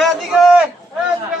এদিকে এদিকে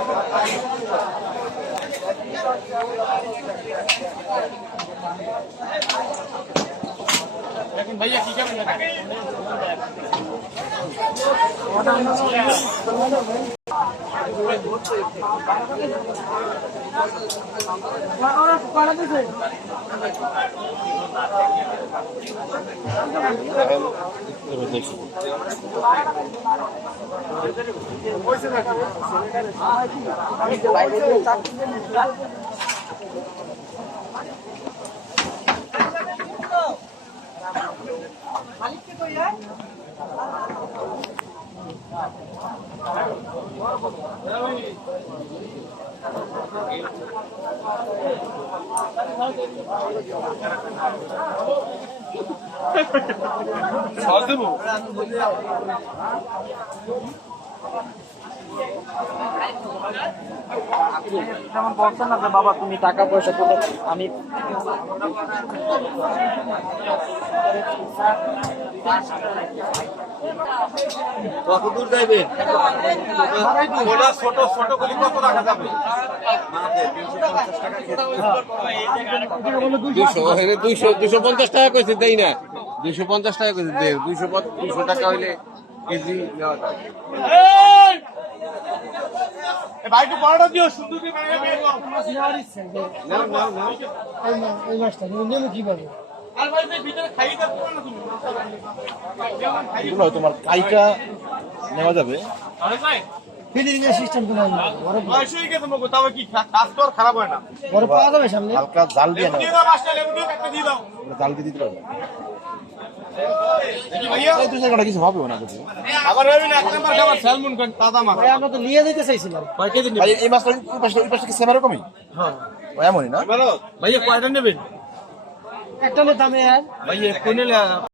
ভাইয়া কি যেমন বলছেন না যে বাবা তুমি টাকা পয়সা কোথায় আমি কত দূর যাইবেন ওটা ছোট ছোট গুলি কত রাখা যাবে? দুইশো দুইশো দুইশো পঞ্চাশ টাকা কইছে দেই না। দুইশো পঞ্চাশ টাকা কইছে দে দুইশো দুইশো টাকা হইলে কেজি নেওয়া যায়। দিও কীভাবে এগুলো তোমার কাইটা নেওয়া যাবে। ফিলিং এর সিস্টেম তো নাই বড় বয়স হয়ে গেছে মগো তবে কি খা- কাজ তো আর খারাপ হয় না? বড় পাওয়া যাবে সামনে? হালকা জাল দিয়ে দিয়ে দাও লেবু দিয়ে একটা দিয়ে দাও। জাল দিয়ে দিতে পারবে হ্যাঁ। এমনই না? ভাইয়া কয়টা নেবেন? একটা দামে ভাইয়া কোনে